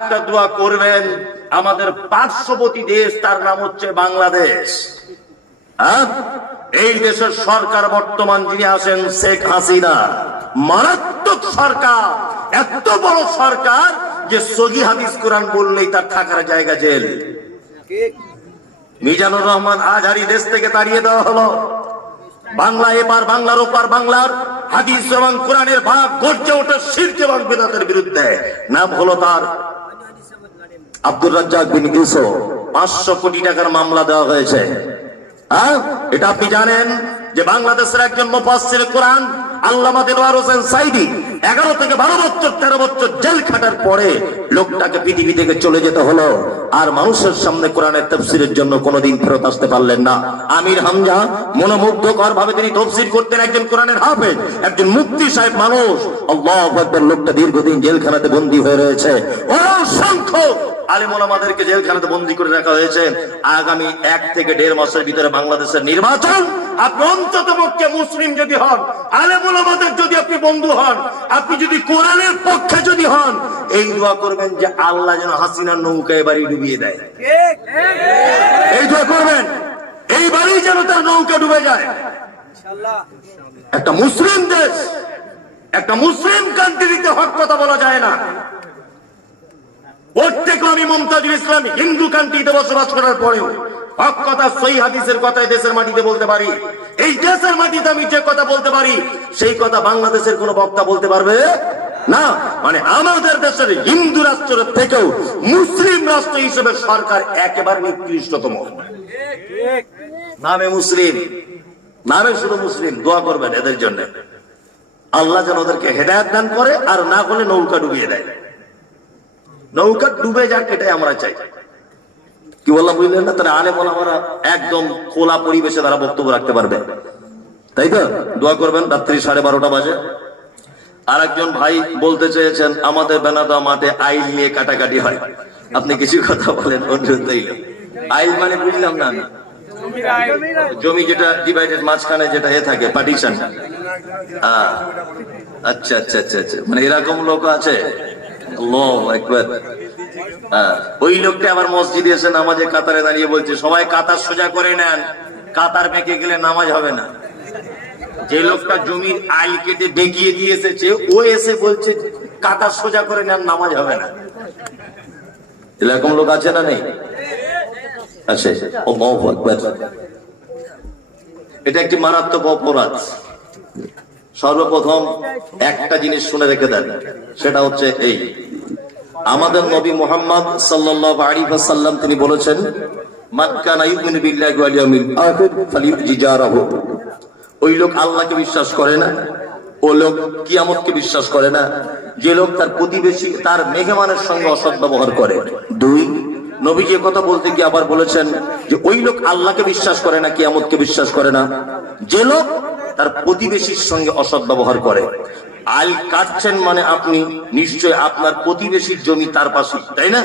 একটা দোয়া করবেন, আমাদের পার্শ্ববর্তী দেশ, তার নাম হচ্ছে বাংলাদেশ। এই দেশের সরকার বর্তমান যিনি আছেন শেখ হাসিনা, মারাত্মক সরকার, এত বড় সরকার যে সহি হাদিস কোরআন বললেই তার থাকার জায়গা জেল। মিজানুর রহমান আজহারি দেশ থেকে তাড়িয়ে দেওয়া হলো। বাংলা এবার বাংলার ওপার বাংলার হাদিস এবং কোরআনের ভাগ গর্জে ওঠে শিরক এবং বিদআতের বিরুদ্ধে। নাম হলো তার আব্দুর রাজ্জাক বিন ইউসুফ। 500 কোটি টাকার মামলা দেওয়া হয়েছে। এটা আপনি জানেন যে বাংলাদেশের একজন মুফাসসির কোরআন আল্লামা দেলোয়ার হোসেন সাইদি 11 থেকে 12 বছর 13 বছর জেল খাটার পরে লোকটাকে পৃথিবী থেকে চলে যেতে হলো, আর মানুষের সামনে কোরআনের তাফসীরের জন্য কোনোদিন ফেরত আসতে পারলেন না। আমির হামজা মনোমুগ্ধকর ভাবে তিনি তাফসীর করতেন, একজন কোরআনের হাফেজ, একজন মুফতি সাহেব মানুষ। আল্লাহু আকবার। লোকটা দীর্ঘদিন জেলখানাতে বন্দী হয়ে রয়েছে। অসংখ্য আলেম ওলামাদেরকে জেলখানাতে বন্দী করে রাখা হয়েছে। আগামী 1 থেকে 1.5 মাসের ভিতরে বাংলাদেশের নির্বাচন। আপনি অন্ততপক্ষে মুসলিম যদি হন, আলেম ওলামাদের যদি আপনি বন্ধু হন, আপনি যদি কোরআনের পক্ষে যদি হন, এই দোয়া করবেন যে আল্লাহ যেন হাসিনার নৌকা এবারই ডুবিয়ে দেয়। এই দোয়া করবেন, এইবারই যেন তার নৌকা ডুবে যায়। একটা মুসলিম দেশ, একটা মুসলিম কান্ট্রিতে হক কথা বলা যায় না। প্রত্যেক আমি মমতাজুল ইসলাম হিন্দু কান্ট্রিতে বসবাস করার পরেও হক কথা, সহিহ হাদিসের কথাই দেশের মাটিতে বলতে পারি। এই দেশের মাটিতে আমি যে কথা বলতে পারি সেই কথা বাংলাদেশের কোন বক্তা বলতে পারবে না। মানে আমাদের দেশের হিন্দু রাষ্ট্রের থেকেও মুসলিম রাষ্ট্র হিসেবে সরকার একেবারে নিকৃষ্টতম। নামে মুসলিম, নামে শুধু মুসলিম। দোয়া করবেন এদের জন্য, আল্লাহ যেন ওদেরকে হেদায়েত দান করে, আর না করলে নৌকা ডুবিয়ে দেয়। নৌকা ডুবে যাক, এটাই আমরা চাই। কি বললাম বুঝলেন না? তারা আলেম ওলামারা একদম খোলা পরিবেশে তারা বক্তব্য রাখতে পারবে, তাই তো? দোয়া করবেন। রাত্রি 12:30 বাজে। আর একজন ভাই বলতে চেয়েছেন আমাদের বেনাদা মাঠে আইল নিয়ে কাটাকাটি হয়, আপনি কিছু কথা বলেন। অনুরোধ হইল, আইল মানে বুঝলাম না, জমি যেটা ডিভাইডেড, মাঝখানে যেটা থাকে পার্টিশন। আচ্ছা আচ্ছা আচ্ছা আচ্ছা, মানে এরকম লোক আছে। আল্লাহু আকবার। ওই লোকটা আবার মসজিদে এসে নামাজে কাতারে দাঁড়িয়ে বলছে সবাই কাতার সোজা করে নেন, কাতার বেঁকে গেলে নামাজ হবে না। যে লোকটা জমির আইল কেটে বেঁকিয়ে দিয়ে এসেছে, ও এসে বলছে কাতার সোজা করে নেন, নামাজ হবে না। এরকম লোক আছে না নেই? আছে। আল্লাহু আকবার। এটা একটি মারাত্মক অপরাধ। সর্বপ্রথম একটা জিনিস শুনে রেখে দেন, সেটা হচ্ছে এই, আমাদের নবী মুহাম্মদ সাল্লাল্লাহু আলাইহি ওয়াসাল্লাম তিনি বলেছেন মান কানা ইউমিনু বিল্লাহি ওয়াল ইয়াউমিল আখির ফালিয়ুজি জারাহু। ওই লোক আল্লাহকে বিশ্বাস করে না, ও লোক কিয়ামতকে বিশ্বাস করে না, যে লোক তার প্রতিবেশী, তার মেহমানের সঙ্গে অসৎ ব্যবহার করে। 2, নবীজি কথা বলতে গিয়ে আবার বলেছেন যে ওই লোক আল্লাহকে বিশ্বাস করে না, কিয়ামতকে বিশ্বাস করে না, যে লোক তার প্রতিবেশীর সঙ্গে অসৎ ব্যবহার করে। আইল কাটছেন মানে আপনি নিশ্চয় আপনার প্রতিবেশীর জমি তার পাশে, তাই না?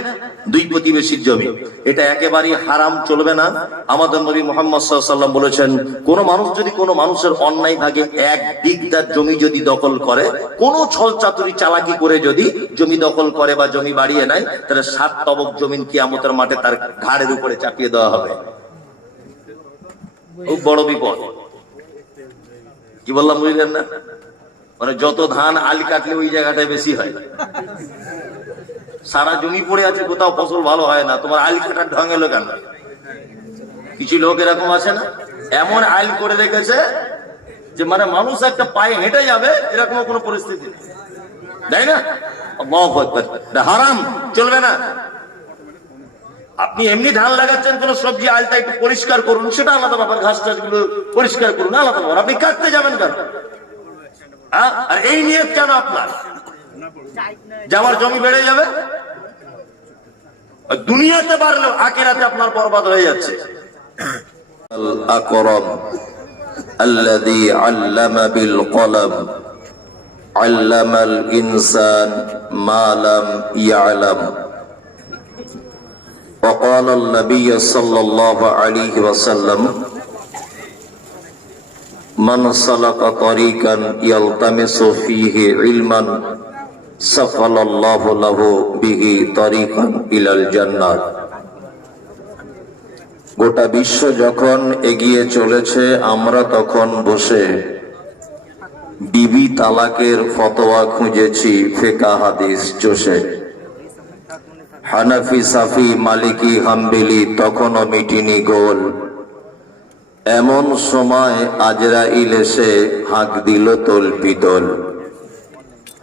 2 প্রতিবেশীর জমি, এটা একেবারেই হারাম, চলবে না। আমাদের নবী মুহাম্মদ সাল্লাল্লাহু আলাইহি ওয়াসাল্লাম বলেছেন কোন মানুষ যদি কোনো মানুষের অন্যায় ভাগে 1 বিঘা জমি যদি দখল করে, কোন ছলচাতুরি চালাকি করে যদি জমি দখল করে বা জমি বাড়িয়ে নেয়, তাহলে 7 তবক জমিন কিয়ামতের মাঠে তার ঘাড়ের উপরে চাপিয়ে দেওয়া হবে। খুব বড় বিপদ। কি বললাম বুঝলেন না? মানে যত ধান আলি কাটলে ওই জায়গাটায় বেশি হয়। সারা জমি পড়ে আছে, কোথাও ফসল ভালো হয় না, তোমার আলি কাটার ঢং এলো কেন? কিছু লোক এরকম আছে না, এমন আইল করে রেখেছে যে মানে মানুষ একটা পায়ে হেঁটে যাবে এরকম কোনো পরিস্থিতি নেই, তাই না? আল্লাহু আকবার। হারাম, চলবে না। আপনি এমনি ধান লাগাচ্ছেন, কোন সবজি আলটা একটু পরিষ্কার করুন, সেটা আলাদা ব্যাপার। ঘাস টাস গুলো পরিষ্কার করুন, আলাদা ব্যাপার। আপনি কাটতে যাবেন কেন? আর এই নিয়ত কেন আপনার যে আমার জমি বেড়ে যাবে? দুনিয়াতে বাড়লেও আখিরাতে আপনার বরবাদ হয়ে যাচ্ছে। আল আকরাম আল্লাযী আল্লামা বিল কলম আল্লামাল ইনসান মা লাম ইয়ালাম। وقال النبي صلى الله عليه وسلم من سلك طريقا يلتمس فيه علما সাফালাল্লাহু লাহু বিহি তারিকান ইলাল জান্নাত। গোটা বিশ্ব যখন এগিয়ে চলেছে, আমরা তখন বসে বিবি তালাকের ফতোয়া খুঁজেছি ফিকহ হাদিস চষে। হানাফি সাফি মালিকি হাম্বলি তখনও মিটিনি গোল। এমন সময় আজরাইল এসে হাঁক দিল তলপিতল।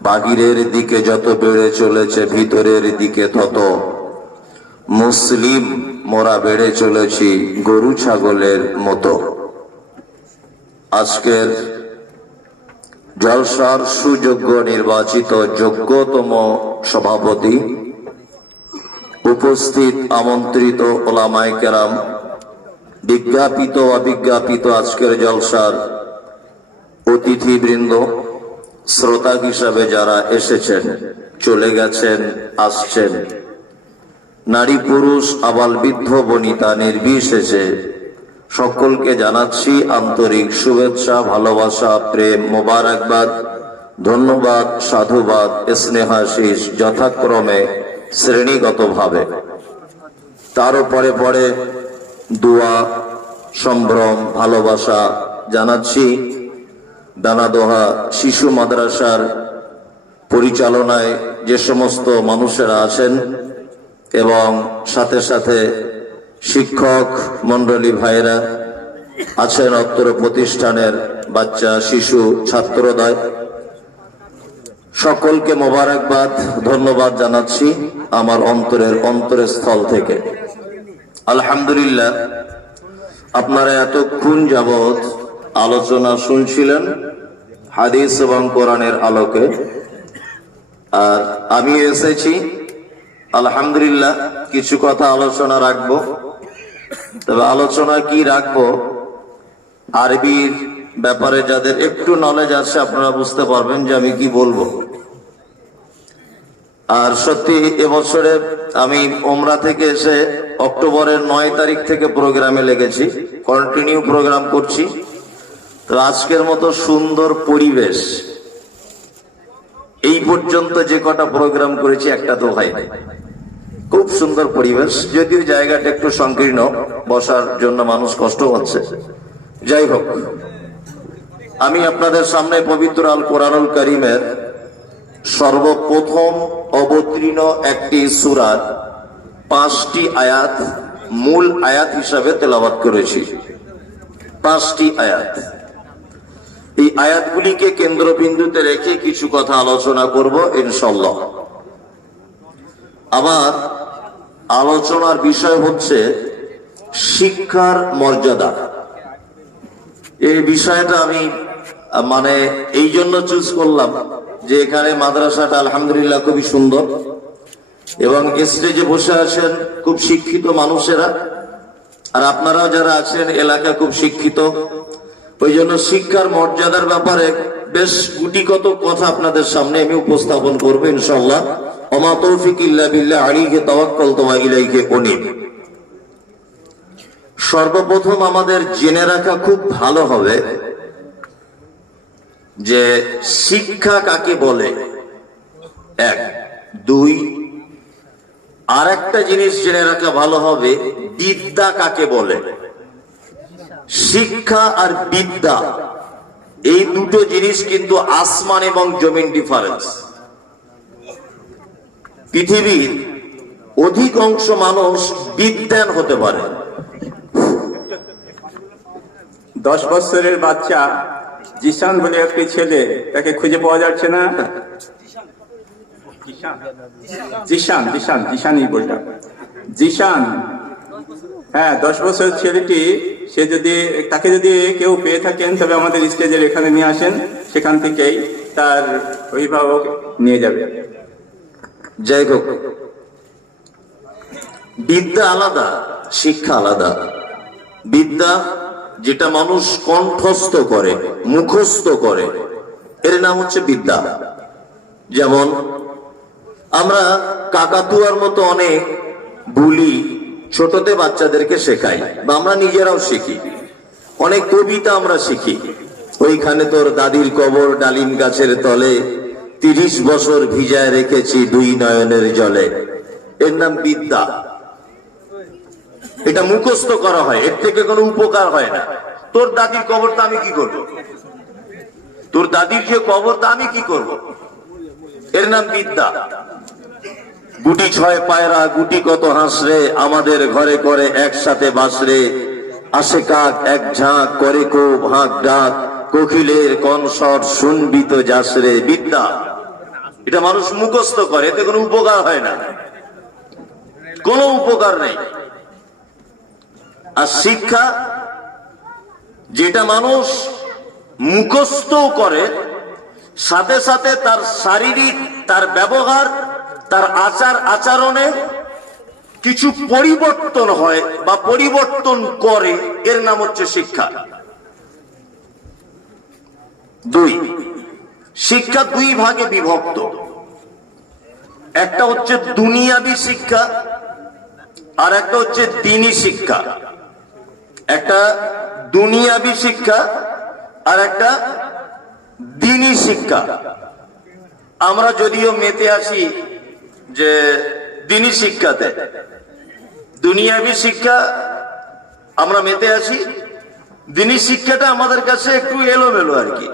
বাহিরের দিকে যত বেড়ে চলেছে, ভিতরের দিকে তত মুসলিম মোরা বেড়ে চলেছি গরু ছাগলের মতো। আজকের জলসার সুযোগ্য নির্বাচিত যোগ্যতম সভাপতি, উপস্থিত আমন্ত্রিত ওলামায়ে কেরাম, বিজ্ঞাপিত অবিজ্ঞাপিত আজকের জলসার অতিথিবৃন্দ, শ্রোতা হিসাবে যারা এসেছেন, চলে গেছেন, আসছেন, নারী পুরুষ আবাল বৃদ্ধ বনিতা নির্বিশেষে সকলকে জানাচ্ছি আন্তরিক শুভেচ্ছা, ভালোবাসা, প্রেম, মোবারকবাদ, ধন্যবাদ, সাধুবাদ, স্নেহাশিস যথাক্রমে শ্রেণীগতভাবে। তারও পরে পরে দোয়া, সম্ভ্রম, ভালোবাসা জানাচ্ছি দানাদোহা শিশু মাদ্রাসার পরিচালনায় যে সমস্ত মানুষেরা আছেন এবং সাথে সাথে শিক্ষক মন্ডলী ভাইরা আছেন, অত্র প্রতিষ্ঠানের বাচ্চা, শিশু, ছাত্রদয়, সকলকে মোবারকবাদ, ধন্যবাদ জানাচ্ছি আমার অন্তরের স্থল থেকে। আলহামদুলিল্লাহ, আপনারা এতক্ষণ যাবৎ আলোচনা শুনছিলেন হাদিস এবং কোরআনের আলোকে, আর আমি এসেছি আলহামদুলিল্লাহ কিছু কথা আলোচনা রাখবো। তবে আলোচনা কি রাখবো, আরবির ব্যাপারে যাদের একটু নলেজ আছে আপনারা বুঝতে পারবেন যে আমি কি বলবো। আর সত্যি এবছরে আমি ওমরা থেকে এসে অক্টোবরের 9 তারিখ থেকে প্রোগ্রামে লেগেছি, কন্টিনিউ প্রোগ্রাম করছি। তো আজকের মতো সুন্দর পরিবেশ এই পর্যন্ত যে কটা প্রোগ্রাম করেছি একটা তো হয় নাই। খুব সুন্দর পরিবেশ, যদিও জায়গাটা একটু সংকীর্ণ, বসার জন্য মানুষ কষ্ট হচ্ছে। যাই হোক, আমি আপনাদের সামনে পবিত্র আল কোরআনুল কারীমের সর্বপ্রথম অবতীর্ণ একটি সূরার 5টি আয়াত মূল আয়াত হিসাবে তেলাওয়াত করেছি। 5টি আয়াত, এই আয়াতগুলিকে কেন্দ্রবিন্দুতে রেখে কিছু কথা আলোচনা করব ইনশাআল্লাহ। আমার আলোচনার বিষয় হচ্ছে শিক্ষার মর্যাদা। এই বিষয়টা আমি এই জন্য চুজ করলাম যে এখানে মাদ্রাসাটা আলহামদুলিল্লাহ খুবই সুন্দর এবং স্টেজে বসে আছেন খুব শিক্ষিত মানুষেরা, আর আপনারাও যারা আছেন এলাকা খুব শিক্ষিত। ওই জন্য শিক্ষার মর্যাদার ব্যাপারে বেশ গুটিগত কথা আপনাদের সামনে আমি উপস্থাপন করবো ইনশাআল্লাহ। ওমা তৌফিক ইল্লা বিল্লাহ, আলাইহি তাওয়াক্কালতু ওয়া ইলাইহি উনীব। সর্বপ্রথম আমাদের জেনে রাখা খুব ভালো হবে যে শিক্ষা কাকে বলে, 1। 2, আর একটা জিনিস জেনে রাখা ভালো হবে, বিদ্যা কাকে বলে। শিক্ষা আর বিদ্যা এই দুটো জিনিস কিন্তু আসমান এবং জমিন ডিফারেন্স। পৃথিবীর অধিকাংশ মানুষ বিদ্বান হতে পারে। 10 বছরের বাচ্চা জিশান বলে একটি ছেলে, তাকে খুঁজে পাওয়া যাচ্ছে না। জিশানই বলটা, জিশান। হ্যাঁ, 10 বছরের ছেলেটি, তাকে যদি কেউ পেয়ে থাকেন তবে আমাদের স্টেজের এখানে নিয়ে আসেন, সেখান থেকেই তার অভিভাবক নিয়ে যাবে। যাই হোক, বিদ্যা আলাদা, শিক্ষা আলাদা। বিদ্যা যেটা মানুষ কণ্ঠস্থ করে, মুখস্থ করে, এর নাম হচ্ছে বিদ্যা। যেমন আমরা কাকাতুয়ার মতো অনেক বুলি ছোটতে বাচ্চাদেরকে শেখাই, বা আমরা নিজেরাও শিখি। অনেক কবিতা আমরা শিখি, ওইখানে তোর দাদির কবর ডালিম গাছের তলে, 30 বছর ভিজায় রেখেছি দুই নয়নের জলে, এর নাম বিদ্যা। এটা মুখস্থ করা হয়, এর থেকে কোনো উপকার হয় না। তোর দাদির কবরটা আমি কি করব? তোর দাদির যে কবরটা আমি কি করব? এর নাম বিদ্যা। গুটি ছয় পায়রা গুটি কত হাসরে, আমাদের ঘরে করে একসাথে বাসরে, আসে কাক এক ঝাঁক করে কো ভাগ ডাক, কোকিলের কনসর্ট শুনবি তো যাসরে। বিদ্যা এটা মানুষ মুখস্থ করে, এতে কোনো উপকার হয় না, কোনো উপকার নেই। আর শিক্ষা যেটা মানুষ মুখস্থ করে, সাথে সাথে তার শারীরিক, তার ব্যবহার, তার আচার আচরণে কিছু পরিবর্তন হয় বা পরিবর্তন করে, এর নাম হচ্ছে শিক্ষা। দুই, শিক্ষা দুই ভাগে বিভক্ত। একটা হচ্ছে দুনিয়াবি শিক্ষা আর একটা হচ্ছে দ্বীনি শিক্ষা। একটা দুনিয়াবি শিক্ষা আর একটা দ্বীনি শিক্ষা। আমরা যদিও মেতে আসি যে দ্বীনি শিক্ষাতে, দুনিয়াবি শিক্ষা আমরা মেতে আসি, দ্বীনি শিক্ষাটা আমাদের কাছে একটু এলোমেলো আর কি,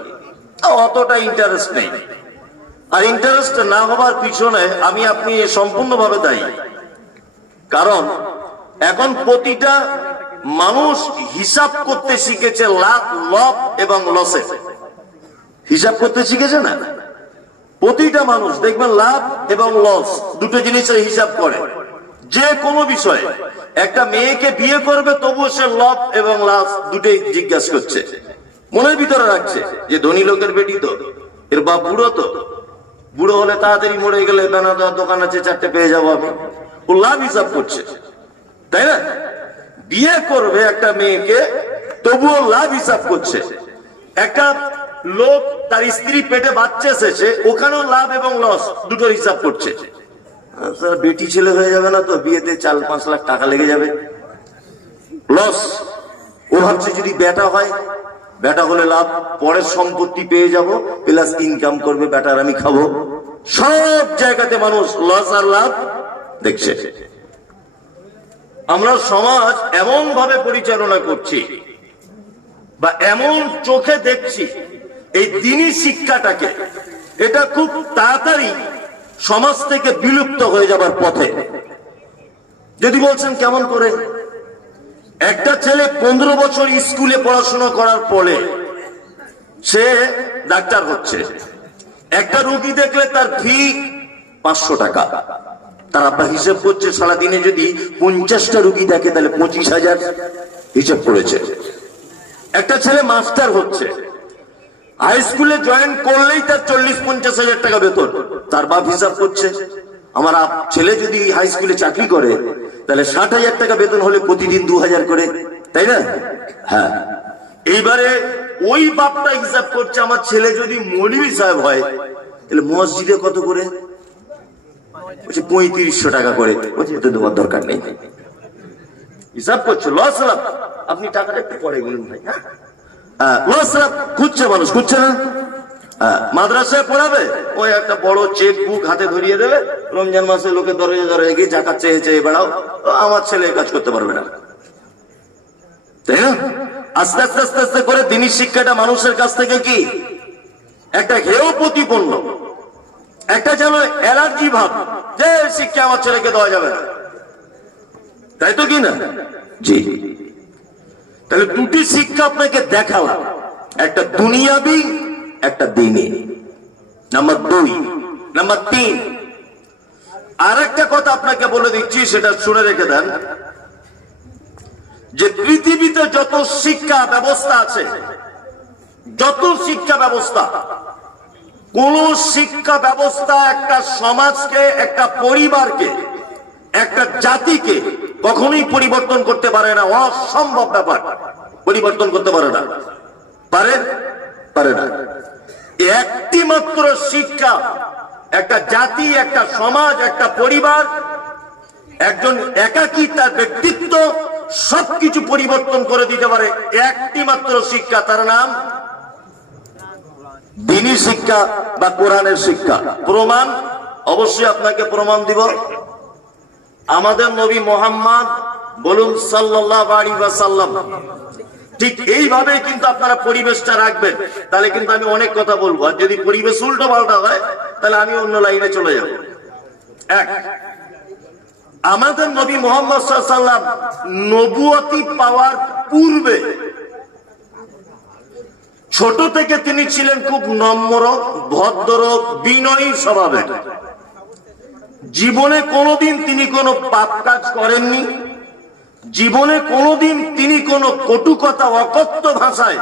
অতটা ইন্টারেস্ট নেই। আর ইন্টারেস্ট না হবার পিছনে আমি আপনি সম্পূর্ণভাবে দায়ী। কারণ এখন প্রতিটা মানুষ হিসাব করতে শিখেছে লাভ, লভ এবং লসের। হিসাব করতে শিখেছে না? প্রতিটা মানুষ দেখবেন লাভ এবং লস দুটো জিনিসের হিসাব করে। যে কোনো বিষয়ে একটা মেয়েকে বিয়ে করবে তবুও সে লাভ এবং লাভ দুটোই জিজ্ঞাসা করছে, মনের ভিতরে রাখছে যে ধনী লোকের বেটি তো, এর বাপ বুড়ো তো, বুড়ো হলে তাড়াতাড়ি মরে গেলে বেনাদার দোকান আছে 4টে পেয়ে যাবো আমি, ও লাভ হিসাব করছে, তাই না? বিয়ে করবে একটা মেয়েকে তবুও লাভ হিসাব করছে। একটা লোক তার স্ত্রী পেটে বাচ্চা এসেছে, ওখানেও লাভ এবং লস দুটোর হিসাব করছে। বেটি ছেলে হয়ে যাবে না তো, বিয়েতে 4-5 লাখ টাকা লেগে যাবে, লস। ও ভাবছে যদি বেটা হয়, বেটা হলে লাভ, পরের সম্পত্তি পেয়ে যাব, প্লাস ইনকাম করবে, বেটার আমি খাবো। সব জায়গাতে মানুষ লস আর লাভ দেখছে। আমরা সমাজ এমন ভাবে পরিচালনা করছি বা এমন চোখে দেখছি, এই দ্বীনি শিক্ষাটাকে, এটা খুব তাড়াতাড়ি সমাজ থেকে বিলুপ্ত হয়ে যাবার পথে। যদি বলছেন কেমন করে, একটা ছেলে 15 বছর স্কুলে পড়াশোনা করার পরে সে ডাক্তার হচ্ছে, একটা রোগী দেখলে তার ফি 500 টাকা, তার আব্বা হিসেব করছে সারাদিনে যদি 50টা রোগী দেখে তাহলে 25,000 হিসেব করেছে। একটা ছেলে মাস্টার হচ্ছে, হাই স্কুলে জয়েন করলেই তার 40-50 হাজার টাকা বেতন, তার বাপ হিসাব করছে আমার ছেলে যদি হাই স্কুলে চাকরি করে তাহলে 60,000 টাকা বেতন হলে প্রতিদিন 2,000 করে, তাই না? হ্যাঁ, এইবারে ওই বাপটা হিসাব করছে আমার ছেলে যদি মৌলভী সাহেব হয় তাহলে মসজিদে কত করে, বলছে 3500 টাকা করে, বলছে এটা দেওয়ার দরকার নেই, হিসাব করছে লস লাভ। আপনি টাকাটা একটু পরে বলুন ভাই। হ্যাঁ, লস লাভ খুঁজছে মানুষ, খুঁজছে না? মাদ্রাসায় পড়াবে, ওই একটা বড় চেক বুক হাতে ধরিয়ে দেবে, রমজান মাসে লোকে দরজা দরজা গিয়ে জাকাত চেয়ে চেয়ে বেড়াও, আমার ছেলে কাজ করতে পারবে না, তাই না? আস্তে আস্তে আস্তে আস্তে করে দ্বীনি শিক্ষাটা মানুষের কাছ থেকে কি একটা হেয় প্রতিপন্ন, একটা যেন অ্যালার্জি ভাব, যে শিক্ষা আমার ছেলেকে দেওয়া যাবে না, তাই তো কি না? জি। তাহলে দুটি শিক্ষা আপনাকে দেখালাম, একটা দুনিয়াবি, একটা দ্বীনি। নাম্বার 2। নাম্বার 3, আর একটা কথা আপনাকে বলে দিচ্ছি, সেটা শুনে রেখে দেন, যে পৃথিবীতে যত শিক্ষা ব্যবস্থা আছে, যত শিক্ষা ব্যবস্থা, কোন শিক্ষা ব্যবস্থা একটা সমাজকে, একটা পরিবারকে, একটা জাতিকে কখনোই পরিবর্তন করতে পারে না, অসম্ভব ব্যাপার, পরিবর্তন করতে পারে না, পারে না। একটি মাত্র শিক্ষা একটা জাতি, একটা সমাজ, একটা পরিবার, একজন একাকী তার ব্যক্তিত্ব সবকিছু পরিবর্তন করে দিতে পারে। একটি মাত্র শিক্ষা, তার নাম দ্বীনি শিক্ষা বা কোরআনের শিক্ষা। প্রমাণ অবশ্যই আপনাকে প্রমাণ দিব। আমাদের নবী মোহাম্মদ বলুন সাল্লাল্লাহু আলাইহি ওয়াসাল্লাম, ঠিক এইভাবে কিন্তু আপনারা পরিবেশটা রাখবেন, তাহলে কিন্তু আমি অনেক কথা বলবো। আর যদি পরিবেশ উল্টো পাল্টা হয় তাহলে আমি অন্য লাইনে চলে যাব। এক, আমাদের নবী মুহাম্মদ সাল্লাল্লাহু আলাইহি ওয়াসাল্লাম নবুয়তি পাওয়ার পূর্বে ছোট থেকে তিনি ছিলেন খুব নম্র, ভদ্র, বিনয়ী স্বভাবের। জীবনে কোনোদিন তিনি কোনো পাপ কাজ করেননি। জীবনে কোনোদিন তিনি কোনো কটু কথা, অকথ্য ভাষায়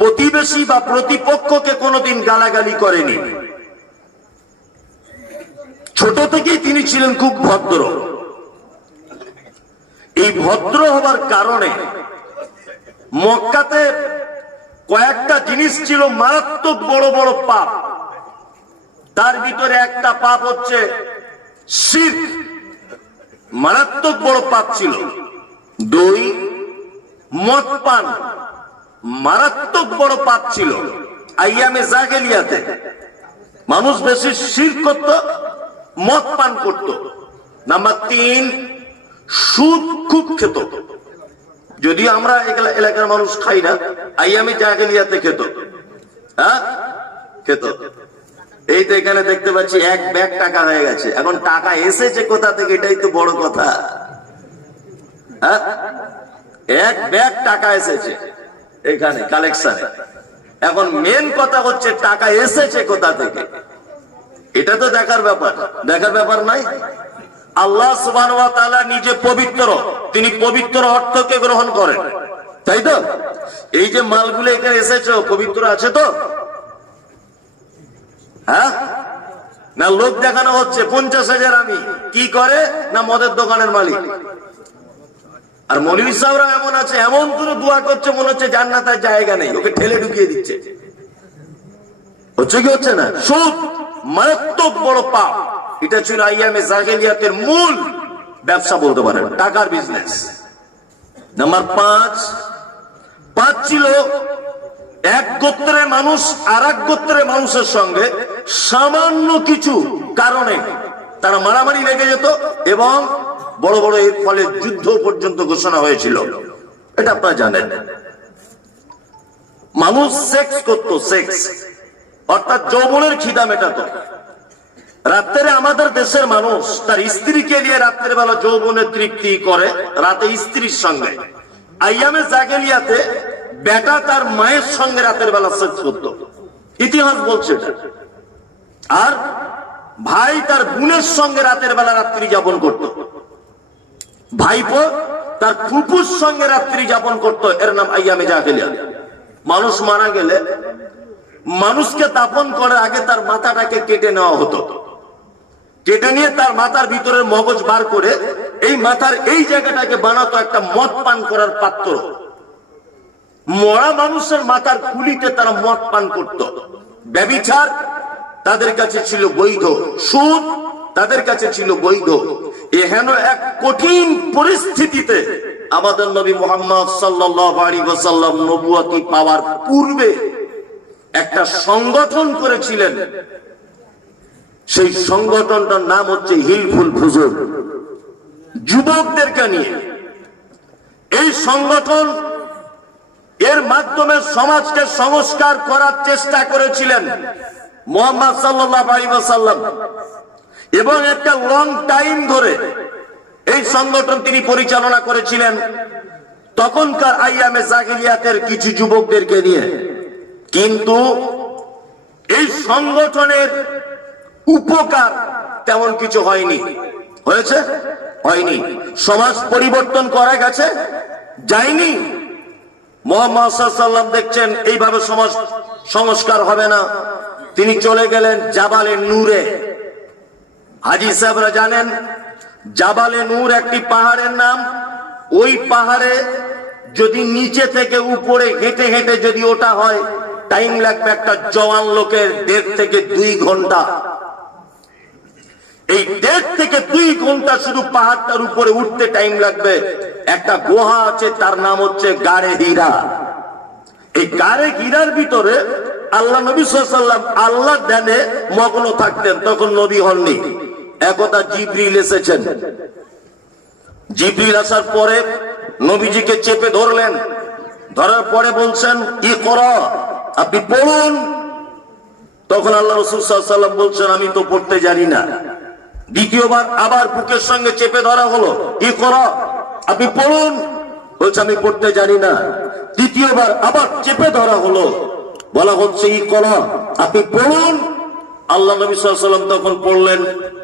প্রতিবেশী বা প্রতিপক্ষকে কোনোদিন গালাগালি করেনি। ছোট থেকেই তিনি ছিলেন খুব ভদ্র। এই ভদ্র হবার কারণে মক্কাতে কয়েকটা জিনিস ছিল মারাত্মক বড় বড় পাপ। তার ভিতরে একটা পাপ হচ্ছে শিরক, মারাত্মক বড় পাপ ছিল। দুই, মদ পান, মারাত্মক বড় পাপ ছিল। আইয়ামে জাহেলিয়াতে মানুষ বেশি শিরক করত, মদ পান করত। নাম্বার তিন, সুদ খুব খেত। যদি আমরা এলাকার মানুষ খাই না, আইয়ামে জাহেলিয়াতে খেত। হ্যাঁ, খেত। এই তো এখানে দেখতে পাচ্ছি এক ব্যাগ টাকা হয়ে গেছে। এখন টাকা এসেছে কোথা থেকে, এটাই তো বড় কথা। হ্যাঁ, এক ব্যাগ টাকা এসেছে এখানে কালেকশনে। এখন মেন কথা হচ্ছে টাকা এসেছে কোথা থেকে, এটা তো দেখার ব্যাপার। দেখার ব্যাপার নাই। আল্লাহ সুবহানাহু ওয়া তাআলা নিজে পবিত্র, তিনি পবিত্র অর্থকে গ্রহণ করেন, তাই তো? এই যে মালগুলো এখানে এসেছে পবিত্র আছে তো? হ্যাঁ, না লোক দেখানো হচ্ছে 50,000 আমি কি করে না মদের দোকানের মালিক। আর মৌলভী সাহেবরা এমন আছে, এমন করে দোয়া করছে মনে হচ্ছে জান্নাতের জায়গা নেই, ওকে ঠেলে ঢুকিয়ে দিচ্ছে। হচ্ছে কি হচ্ছে না? সুদ মারাত্মক বড় পাপ। এটা ছিল আইয়ামে জাহেলিয়াতের মূল ব্যবসা বলতে পারেন, টাকার বিজনেস। নাম্বার পাঁচ ছিল এক গোত্রের মানুষ আর এক গোত্রের মানুষের সঙ্গে সামান্য কিছু কারণে তারা মারামারি লেগে যেত এবং বড় বড় এর ফলে যুদ্ধ পর্যন্ত ঘোষণা হয়েছিল। এটা আপনারা জানেন। মানুষ সেক্স করত, সেক্স অর্থাৎ যৌবনের খিদা মেটাতো। রাত্রে আমাদের দেশের মানুষ তার স্ত্রীকে নিয়ে রাত্রের বেলা যৌবনের তৃপ্তি করে রাতে স্ত্রীর সঙ্গে। আইয়ামে জাহেলিয়াতে বেটা তার মায়ের সঙ্গে রাতের বেলা সেক্স করত, ইতিহাস বলছে এটা। আর ভাই তার বোনের সঙ্গে রাতের বেলা রাত্রি যাপন করত। ভাইপো তার ফুফুর সঙ্গে রাত্রি যাপন করত। এর নাম আইয়ামে জাহেলিয়াত। মানুষ মারা গেলে মানুষকে দাফন করার আগে তার মাথাটাকে কেটে নেওয়া হতো। কেটে নিয়ে তার মাথার ভিতরের মগজ বার করে এই মাথার এই জায়গাটাকে বানাতো একটা মদ পান করার পাত্র। মরা মানুষের মাথার খুলিতে তারা মদ পান করত। ব্যভিচার তাদের কাছে ছিল বৈধ, সুদ তাদের কাছে ছিল বৈধ। এহেন এক কঠিন পরিস্থিতিতে আমাদের নবী মুহাম্মদ সাল্লাল্লাহু আলাইহি ওয়াসাল্লাম নবুয়তি পাওয়ার পূর্বে একটা সংগঠন করেছিলেন। সেই সংগঠনটার নাম হচ্ছে হিলফুল ফুজুর, যুবকদেরকে নিয়ে। এই সংগঠন এর মাধ্যমে সমাজকে সংস্কার করার চেষ্টা করেছিলেন মুহাম্মদ সাল্লাল্লাহু আলাইহি ওয়াসাল্লাম, এবং একটা লং টাইম ধরে এই সংগঠন তিনি পরিচালনা করেছিলেন তখনকার আইয়ামে জাহেলিয়াতের কিছু যুবকদেরকে নিয়ে। কিন্তু এই সংগঠনের উপকার তেমন কিছু হয়নি। হয়েছে? হয়নি। সমাজ পরিবর্তন করা গেছে? যায়নি। মুহাম্মদ সাল্লাল্লাহু আলাইহি ওয়াসাল্লাম দেখছেন এইভাবে সমাজ সংস্কার হবে না, তিনি চলে গেলেন জাবালে নূরে। হাজী সাহেবরা জানেন জাবালে নূর একটি পাহাড়ের নাম। ওই পাহাড়ে যদি নিচে থেকে উপরে হেঁটে হেঁটে যদি ওটা হয় টাইম লাগবে একটা জওয়ান লোকের 1.5 থেকে 2 ঘন্টা। এই 1.5 থেকে 2 ঘন্টা শুধু পাহাড়টার উপরে উঠতে টাইম লাগবে। একটা গুহা আছে, তার নাম হচ্ছে গাড়ে হীরা। এই গাড়ে হীরার ভিতরে আল্লাহ নবী সাল্লাল্লাহু আলাইহি ওয়াসাল্লাম আল্লাহর ধ্যানে মগ্ন থাকতেন, তখন নবী হননি। একদা জিবরিল এসেছেন, জিবরিল আসার পরে নবীজিকে চেপে ধরলেন, ধরার পরে বলছেন ইকরা, আপনি পড়ুন। তখন আল্লাহ রাসূল সাল্লাল্লাহু আলাইহি ওয়াসাল্লাম বলছেন আমি তো পড়তে জানি না। দ্বিতীয়বার আবার বুকের সঙ্গে চেপে ধরা হলো, ইকরা, আপনি পড়ুন। বলছে আমি পড়তে জানি না। তৃতীয়বার আবার চেপে ধরা হলো, বলা হচ্ছে ইকরা, আপনি পড়ুন। আল্লাহ নবী সাল্লাল্লাহু আলাইহি ওয়াসাল্লাম তখন পড়লেন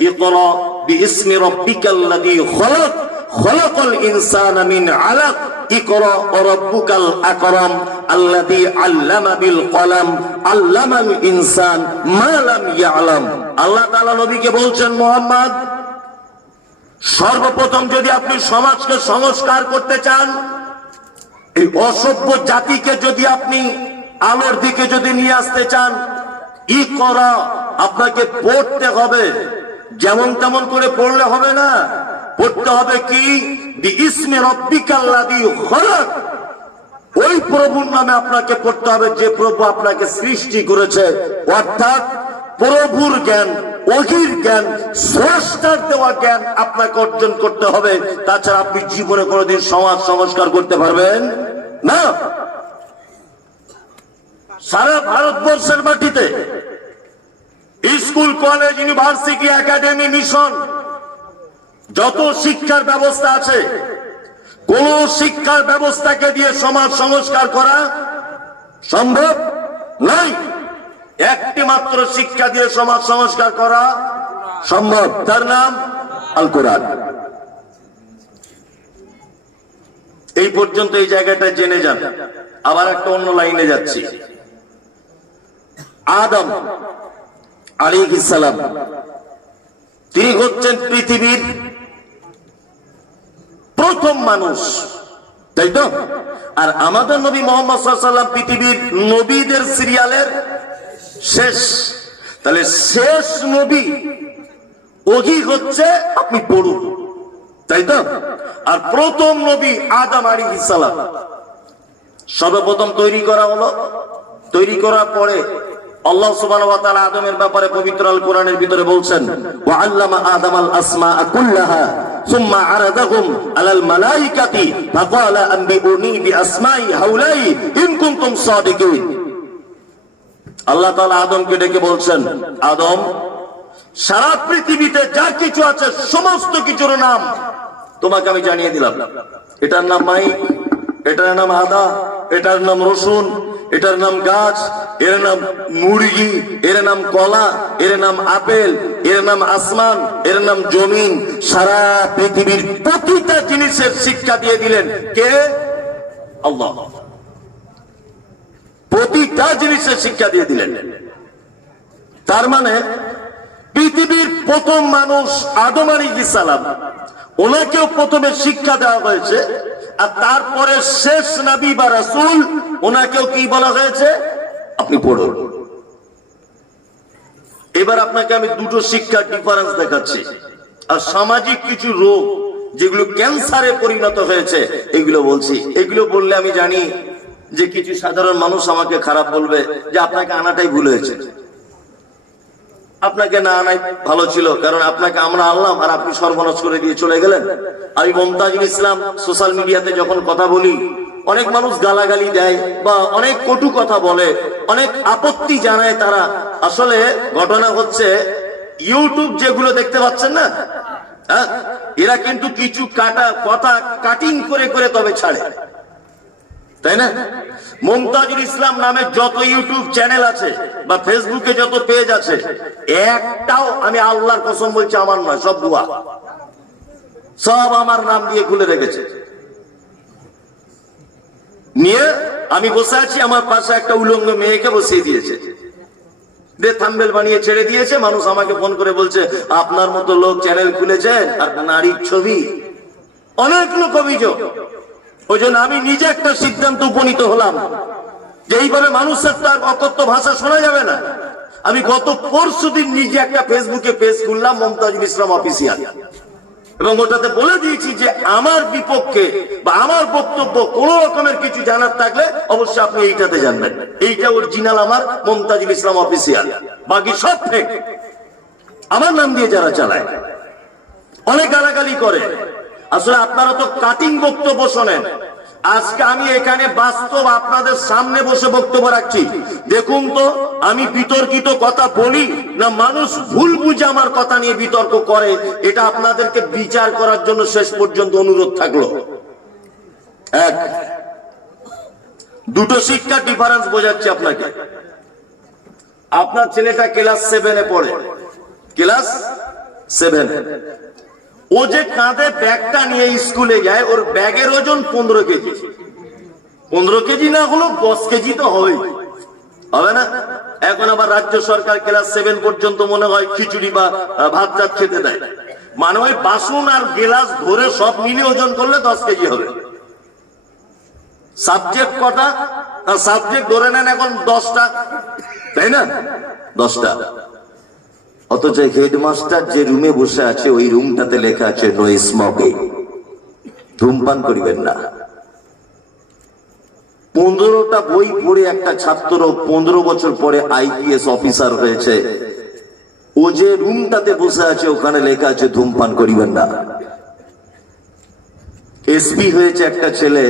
ইকরা বিইসমি রাব্বিকাল্লাযী খলাক খলাকাল ইনসানা মিন আলাক ইকরা ওয়া রাব্বুকাল আকরাম আল্লাযী আল্লামা বিল কলাম আল্লামাল ইনসান মা লাম ইয়ালাম। আল্লাহ তাআলা নবীকে বলছেন মুহাম্মদ, সর্বপ্রথম যদি আপনি সমাজকে সংস্কার করতে চান, এই অসভ্য জাতিকে যদি আপনি আলোর দিকে যদি নিয়ে আসতে চান, ইকরা, আপনাকে পড়তে হবে। যেমন তেমন করে পড়লে হবে না, পড়তে হবে কি বিইসমি রাব্বিকাল্লাযী খলাক, ওই প্রভুর নামে আপনাকে পড়তে হবে যে প্রভু আপনাকে সৃষ্টি করেছে। অর্থাৎ প্রভুর জ্ঞান, ওহির জ্ঞান, স্রষ্টার দেওয়া জ্ঞান আপনাকে অর্জন করতে হবে। তাছাড়া আপনি জীবনে কোনোদিন সমাজ সংস্কার করতে পারবেন না। সারা ভারতবর্ষের মাটিতে school, college, university, academy, mission, যত শিক্ষার ব্যবস্থা আছে, কোন শিক্ষার ব্যবস্থাকে দিয়ে সমাজ সংস্কার করা সম্ভব নয়। একটি মাত্র শিক্ষা দিয়ে সমাজ সংস্কার করা সম্ভব, তার নাম আল কোরআন। এই পর্যন্ত এই জায়গাটা জেনে যান। আবার একটা অন্য লাইনে যাচ্ছি। আদম আলাইহিস সালাম, তিনি হচ্ছেন পৃথিবীর প্রথম মানুষ, তাই তো? আর আমাদের নবী মুহাম্মদ সাল্লাল্লাহু আলাইহি ওয়াসাল্লাম পৃথিবীর নবীদের সিরিয়ালের শেষ। তাহলে শেষ নবী ওহি হচ্ছে আপনি পড়ুন, তাই তো? আর প্রথম নবী আদম আলাইহিস সালাম সর্বপ্রথম তৈরি করা হলো। তৈরি করার পরে আল্লাহ সুবহানাহু ওয়া তাআলা আদমের ব্যাপারে পবিত্র আল কোরআনের ভিতরে বলছেন ওয়া আল্লামা আদামাল আসমাআ কুল্লাহা সুম্মা আরাদাহুম আলাল মালাইকাতি ফাকালা আনবিউনি বিআসমাই হাউলাই ইন কুনতুম সাদিকিন। আল্লাহ তাআলা আদমকে ডেকে বলছেন, আদম, সারা পৃথিবীতে যা কিছু আছে সমস্ত কিছুর নাম তোমাকে আমি জানিয়ে দিলাম। এটার নাম মাইক, এটার নাম আদা, এটার নাম রসুন, এটার নাম গাছ, এর নাম মুরগি, এর নাম কলা, এর নাম আপেল, এর নাম আসমান, এর নাম জমিন। সারা পৃথিবীর প্রতিটা জিনিসের শিক্ষা দিয়ে দিলেন কে? আল্লাহ। প্রতিটা জিনিসের শিক্ষা দিয়ে দিলেন। তার মানে পৃথিবীর প্রথম মানুষ আদম আলাইহিস সালাম, ওনাকেও প্রথমে শিক্ষা দেওয়া হয়েছে। আর তারপরে শেষ নবী বা রাসূল, ওনাকেও কি বলা হয়েছে? আপনি পড়ুন। এবার আপনাকে আমি দুটো শিক্ষার ডিফারেন্স দেখাচ্ছি। আর সামাজিক কিছু রোগ যেগুলো ক্যান্সারে পরিণত হয়েছে এগুলো বলছি। এগুলো বললে আমি জানি যে কিছু সাধারণ মানুষ আমাকে খারাপ বলবে যে আপনাকে আনাটাই ভুল হয়েছে। আপনাকে না আনাই ভালো ছিল, কারণ আপনাকে আমরা আনলাম আর আপনি সর্বনাশ করে দিয়ে চলে গেলেন। আমি মমতাজুল ইসলাম সোশ্যাল মিডিয়াতে যখন কথা বলি, অনেক মানুষ গালাগালি দেয় বা অনেক কটু কথা বলে, অনেক আপত্তি জানায় তারা। আসলে ঘটনা হচ্ছে ইউটিউব যেগুলো দেখতে পাচ্ছেন না, হ্যাঁ, এরা কিন্তু কিছু কথা কাটিং করে করে তবে ছাড়ে, তাই না? মমতাজুল ইসলাম নামে যত ইউটিউব চ্যানেল আছে বা ফেসবুকে যত পেজ আছে, একটাও আমি আল্লাহর কসম বলছি আমার নয়, সব ভুয়া। সব আমার নাম দিয়ে খুলে রেখেছে। নিয়ে আমি বসে আছি, আমার পাশে একটা উলঙ্গ মেয়েকে বসিয়ে দিয়েছে, থাম্বনেল বানিয়ে ছেড়ে দিয়েছে। মানুষ আমাকে ফোন করে বলছে আপনার মতো লোক চ্যানেল খুলেছেন আর নারীর ছবি। অনেক লোক অভিযোগ। ওই জন্য আমি নিজে একটা সিদ্ধান্ত উপনীত হলাম যে এইভাবে মানুষের তার অকথ্য ভাষা শোনা যাবে না। আমি গত পরশুদিন নিজে একটা ফেসবুকে পেজ খুললাম, মমতাজুল ইসলাম অফিসিয়াল। এবং ওটাতে বলে দিয়েছি যে আমার বিপক্ষে বা আমার বক্তব্য কোন রকমের কিছু জানার থাকলে অবশ্যই আপনি এইটাতে জানবেন। এইটা অরিজিনাল আমার মমতাজুল ইসলাম অফিসিয়াল, বাকি সব ফেক। আমার নাম দিয়ে যারা চালায় অনেক গালাগালি করে। আসলে আপনারা তো কাটিং বক্তব্য শোনেন। আজকে আমি এখানে বাস্তব আপনাদের সামনে বসে বক্তব্য রাখছি। দেখুন তো আমি বিতর্কিত কথা বলি না মানুষ ভুল বুঝে আমার কথা নিয়ে বিতর্ক করে, এটা আপনাদেরকে বিচার করার জন্য শেষ পর্যন্ত অনুরোধ থাকলো। এক, দুটো শিক্ষার ডিফারেন্স বোঝাচ্ছি আপনাকে। আপনার ছেলেটা ক্লাস 7-এ পড়ে, ক্লাস 7। ও যে কাঁধে ব্যাগটা নিয়ে স্কুলে যায়, ওর ব্যাগের ওজন 15 কেজি। 15 কেজি না হলো 10 কেজি তো হবে না? এখন আবার রাজ্য সরকার ক্লাস 7 পর্যন্ত মনে হয় খিচুড়ি বা ভাত টাত খেতে দেয়। মানে ওই বাসন আর গ্লাস ধরে সব মিলে ওজন করলে 10 কেজি হবে। সাবজেক্ট কটা? সাবজেক্ট ধরে নেন এখন 10টা, তাই না? 10টা। অথচ হেডমাস্টার যে রুমে বসে আছে ওই রুমটাতে লেখা আছে নো স্মোকিং, ধূমপান করিবেন না। 15টা বই পড়ে একটা ছাত্র 15 বছর পরে IPS অফিসার হয়েছে, ও যে রুমটাতে বসে আছে ওখানে লেখা আছে ধূমপান করিবেন না। SP হয়েছে একটা ছেলে,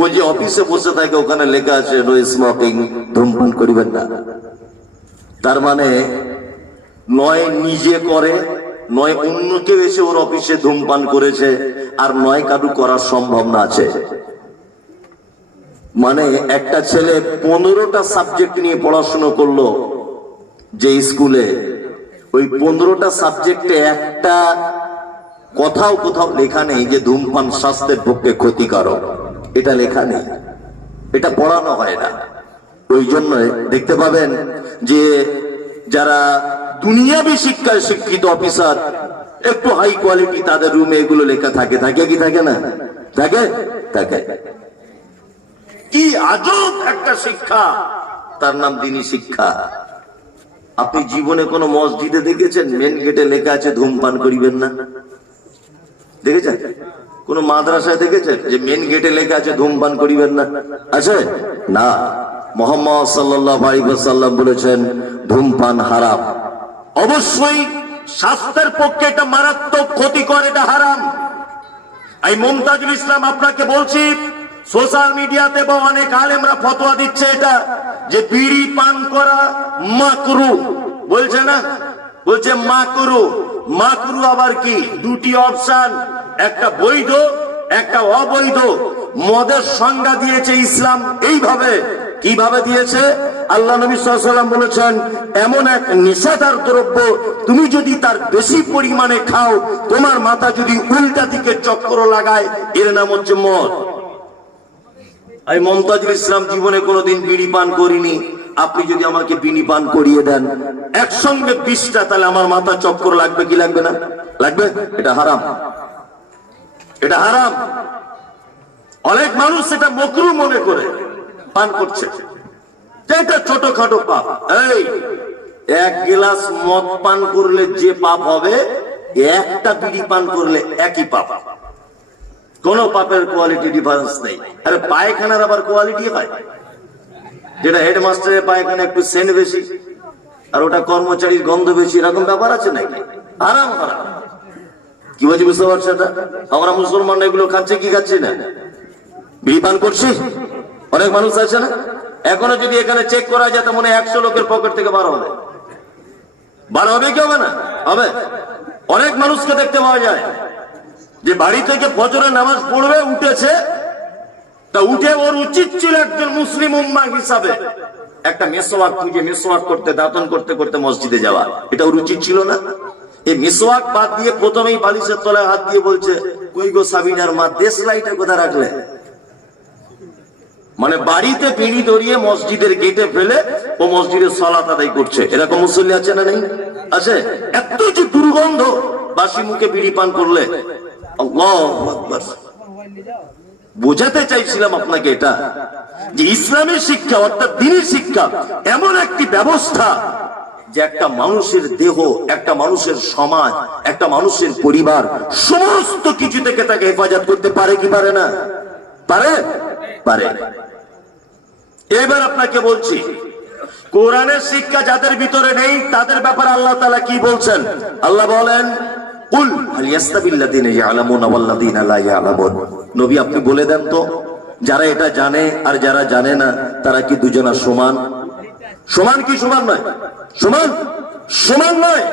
ও যে অফিসে বসে থাকে ওখানে লেখা আছে নো স্মোকিং, ধূমপান করিবেন না। তার মানে নয় নিজে করে, নয় অন্য কেউ এসে ওর অফিসে ধূমপান করেছে, আর নয় কারু করার সম্ভাবনা আছে। মানে একটা ছেলে 15টা সাবজেক্ট নিয়ে পড়াশোনা করলো যে স্কুলে, ওই 15টা সাবজেক্টে একটা কোথাও লেখা নেই যে ধূমপান স্বাস্থ্যের পক্ষে ক্ষতিকারক। এটা লেখা নেই, এটা পড়ানো হয় না। ওই জন্য দেখতে পাবেন যে যারা দুনিয়াবি শিক্ষায় শিক্ষিত অফিসার, একটু হাই কোয়ালিটি, তাদের রুমে এগুলো লেখা থাকে। থাকে কি থাকে না? থাকে থাকে। কি আজব একটা শিক্ষা, তার নাম দ্বীনি শিক্ষা। আপনি জীবনে কোন মসজিদে দেখেছেন মেন গেটে লেখা আছে ধূমপান করিবেন না? দেখেছেন? কোন মাদ্রাসায় দেখেছেন যে মেন গেটে লেখা আছে ধূমপান করিবেন না? আছে না। মুহাম্মদ সাল্লাল্লাহু আলাইহি ওয়াসাল্লাম বলেছেন ধূমপান হারাম। অবশ্যই স্বাস্থ্যের পক্ষে এটা মারাত্মক ক্ষতিকর, এটা হারাম। এই মমতাজুল ইসলাম আপনাকে বলছি, সোশ্যাল মিডিয়াতে বা অনেক আলেমরা ফতোয়া দিচ্ছে এটা যে বিড়ি পান করা মাকরু, বলছে না? বলছে মাকরু। মাকরু আবার কি? দুটি অপশন, একটা বৈধ একটা অবৈধ। মদের সংজ্ঞা দিয়েছে ইসলাম এইভাবে। কিভাবে দিয়েছে? আল্লাহ নবী সাল্লাল্লাহু আলাইহি ওয়াসাল্লাম বলেছেন এমন এক নেশাদার দ্রব্য, তুমি যদি তার বেশি পরিমাণে খাও, তোমার মাথা যদি উল্টা দিকে চক্র লাগায়, এর নাম হচ্ছে মদ। আমি মমতাজুল ইসলাম জীবনে কোনোদিন বিড়ি পান করিনি। আপনি যদি আমাকে বিড়ি পান করিয়ে দেন একসঙ্গে 20টা, তাহলে আমার মাথা চক্কর লাগবে কি লাগবে না? লাগবে। এটা হারাম, এটা হারাম। অনেক মানুষ সেটা মকরু মনে করে পান করছে, এটা ছোটখাটো পাপ। এই এক গ্লাস মদ পান করলে যে পাপ হবে, একটা বিড়ি পান করলে একই পাপ। কোন পাপের কোয়ালিটি ডিফারেন্স নেই। আরে পায়খানার আবার কোয়ালিটি হয়, যেটা হেডমাস্টারের পায়খানা একটু সেন্ট বেশি আর ওটা কর্মচারীর গন্ধ বেশি, এরকম ব্যাপার আছে নাকি? হারাম হারাম। কি বলছি বুঝতে পারছো? আমরা মুসলমান এগুলো খাচ্ছে কি খাচ্ছি না? বিড়ি পান করছি। অনেক মানুষ আছে না, এখনো যদি এখানে চেক করা যায় তো মনে 100 লোকের পকেট থেকে বার হবে। বার হবে কি হবে না? হবে। অনেক মানুষকে দেখতে পাওয়া যায় যে বাড়ি থেকে ফজরের নামাজ পড়বে, উঠেছে, তা উঠে ওর উচিত ছিল একজন মুসলিম উম্মাহ হিসাবে একটা মিসওয়াক খুঁজে মিসওয়াক করতে, দাঁতন করতে করতে মসজিদে যাওয়া। এটা ওর উচিত ছিল না? এই মিসওয়াক বাদ দিয়ে প্রথমেই বালিশের তলায় হাত দিয়ে বলছে কই গো সাবিনার মা, দেশলাইটা কোথায় রাখলে? মানে বাড়িতে পিঁড়ি ধরিয়ে মসজিদের গেটে ফেলে ও মসজিদের সালাত আদায় করছে। এরকম মুসল্লি আছে না? নেই? আছে। এত যে দুর্গন্ধ বাসি মুখে বিড়ি পান করলে। আল্লাহু আকবার। বোঝাতে চাইছিলাম আপনাকে এটা যে ইসলামের শিক্ষা অর্থাৎ দ্বীনি শিক্ষা এমন একটি ব্যবস্থা যে একটা মানুষের দেহ, একটা মানুষের সমাজ, একটা মানুষের পরিবার সমস্ত কিছু থেকে তাকে হেফাজত করতে পারে কি পারে না? পারে, পারে। এবার আপনাকে বলছি, কোরআনের শিক্ষা যাদের ভিতরে নেই তাদের ব্যাপারে আল্লাহ তাআলা কি বলছেন? আল্লাহ বলেন, কুল হাল ইয়াস্তাবিল্লাযিনা ইয়ালামুনা ওয়াল্লাযিনা লা ইয়ালামুন। নবী আপনি বলে দেন তো, যারা এটা জানে আর যারা জানে না তারা কি দুজনা সমান? সমান কি সমান নয়? সমান, সমান নয়।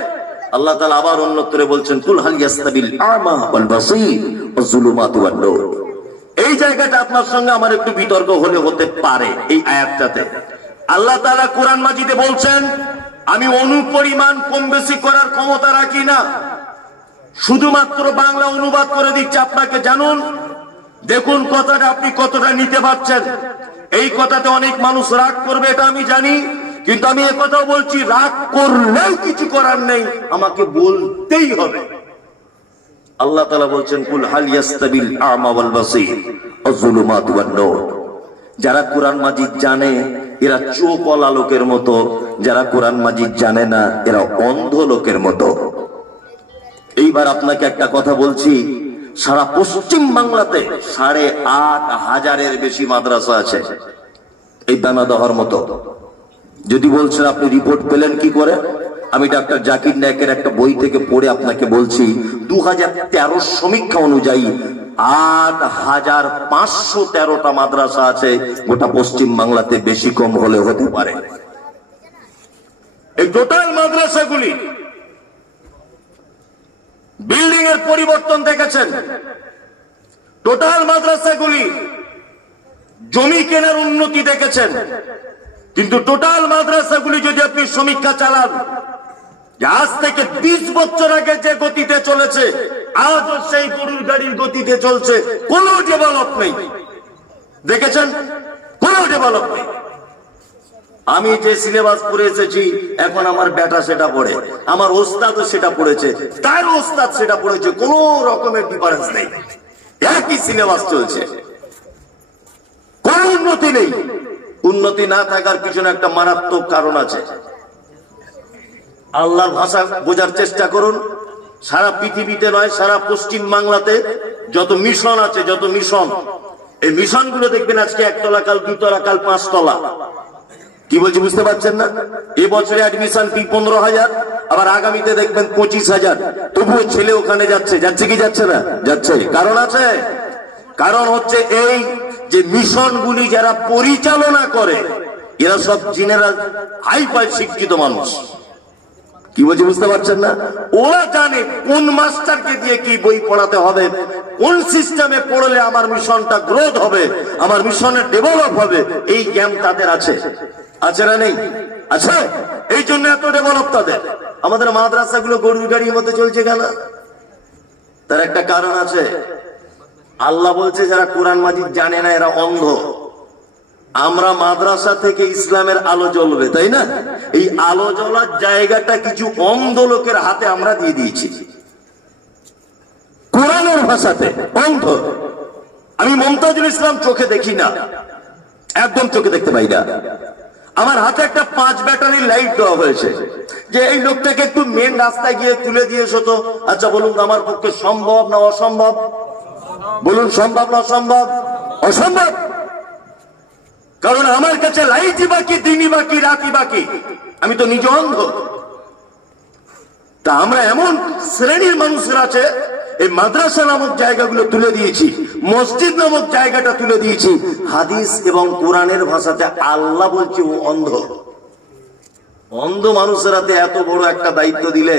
আল্লাহ তাআলা আবার অন্যত্রে বলছেন, কুল হাল ইয়াস্তাবিল আমা ওয়াল বাসীর ওয়াজ যুলুমাতু ওয়ান নূর। এই জায়গাটা আপনার সঙ্গে আমার একটু বিতর্ক হলে হতে পারে। এই আয়াতটাতে আল্লাহ তাআলা কোরআন মাজিদে বলছেন, আমি অনুপরিমাণ কম বেশি করার ক্ষমতা রাখি না, শুধুমাত্র বাংলা অনুবাদ করে দিচ্ছে আপনাকে। জানুন, দেখুন কথাটা আপনি কতটা নিতে পারছেন। এই কথাতে অনেক মানুষ রাগ করবে, এটা আমি জানি, কিন্তু আমি এই কথাও বলছি, রাগ করলেও কিছু করার নেই, আমাকে বলতেই হবে। আল্লাহ তাআলা বলছেন, কুল হাল ইয়াস্তাবিল আমা ওয়াল বাসীর ওয়াজ যুলুমাতু ওয়ান নূর। যারা কোরআন মাজিদ জানে এরা চোখওয়ালা লোকের মতো, যারা কোরআন মাজিদ জানে না এরা অন্ধ লোকের মতো। এইবার আপনাকে একটা কথা বলছি, সারা পশ্চিম বাংলাতে 8,500-এর বেশি মাদ্রাসা আছে, এই দানাদহর মতো। যদি বলছেন আপনি রিপোর্ট পেলেন কি করে, আমি ডাক্তার জাকির নায়েকের একটা বই থেকে পড়ে আপনাকে বলছি, 2013 সমীক্ষা অনুযায়ী 8,513টা মাদ্রাসা আছে গোটা পশ্চিম বাংলাতে, বেশি কম হলে হতে পারে। এই টোটাল মাদ্রাসাগুলি বিল্ডিং এর পরিবর্তন দেখেছেন, টোটাল মাদ্রাসাগুলি জমি কেনার উন্নতি দেখেছেন, কিন্তু টোটাল মাদ্রাসাগুলি যদি আপনি সমীক্ষা চালান, আজ থেকে 20 বছর আগে যে গতিতে চলেছে আজও সেই গরুর গাড়ির গতিতে চলছে, কোনো ডেভেলপ নেই। দেখেছেন, কোনো ডেভেলপ নেই। আমি যে সিলেবাস পড়ে এসেছি, এখন আমার বেটা সেটা পড়ে, আমার ওস্তাদও সেটা পড়েছে, তার ওস্তাদ সেটা পড়েছে, কোনো রকমের ডিফারেন্স নেই, একই সিলেবাস চলছে, কোনো উন্নতি নেই। উন্নতি না থাকার পিছনে একটা মারাত্মক কারণ আছে। আল্লাহর ভাষা বোঝার চেষ্টা করুন। সারা পৃথিবীতে নয়, সারা পশ্চিম বাংলাতে যত মিশন আছে, যত মিশন, এই মিশন গুলো দেখবেন আজকে 1 তলা, কাল 2 তলা, কাল 5 তলা। কি বলছি বুঝতে পারছেন না? এবছরে অ্যাডমিশন ফি 15,000, আবার আগামীতে দেখবেন 25,000। তবুও ছেলে ওখানে যাচ্ছে, যাচ্ছে কি যাচ্ছে না? যাচ্ছে। কারণ আছে, কারণ হচ্ছে এই যে মিশনগুলি যারা পরিচালনা করে এরা সব জেনারেল হাইফাই শিক্ষিত মানুষ। কি বলছি বুঝতে পারছেন না? ওরা জানে কোন মাস্টারকে দিয়ে কি বই পড়াতে হবে, কোন সিস্টেমে পড়লে আমার মিশনটা গ্রোথ হবে, আমার মিশনের ডেভেলপ হবে, এই জ্ঞান তাদের আছে। আছে না নেই? আছে। এই জন্য এত ডেভেলপ তাদের। আমাদের মাদ্রাসাগুলো গরুর গাড়ির মতো চলছে কেন? তার একটা কারণ আছে। আল্লাহ বলছে যারা কোরআন মাজিদ জানে না এরা অন্ধ। আমরা মাদ্রাসা থেকে ইসলামের আলো জ্বলবে, তাই না? এই আলো জ্বলার জায়গাটা কিছু অন্ধ লোকের হাতে আমরা দিয়ে দিয়েছি, কোরআনের ভাষাতে অন্ধ। আমি মমতাজুল ইসলাম চোখে দেখি না, একদম চোখে দেখতে পাই না। আমার হাতে একটা 5 ব্যাটারির লাইট দেওয়া হয়েছে, যে এই লোকটাকে একটু মেন রাস্তায় গিয়ে তুলে দিয়েছো তো। আচ্ছা বলুন, আমার পক্ষে সম্ভব না অসম্ভব? বলুন, সম্ভব না অসম্ভব? অসম্ভব। কারণ আমার কাছে লাইটই বাকি, দিনই বাকি, রাতই বাকি, আমি তো নিজে অন্ধ। তা আমরা এমন শ্রেণীর মানুষের আছে, এই মাদ্রাসা নামক জায়গাগুলো তুলে দিয়েছি, মসজিদ নামক জায়গাটা তুলে দিয়েছি। হাদিস এবং কোরআনের ভাষাতে আল্লাহ বলছে ও অন্ধ। অন্ধ মানুষের হাতে এত বড় একটা দায়িত্ব দিলে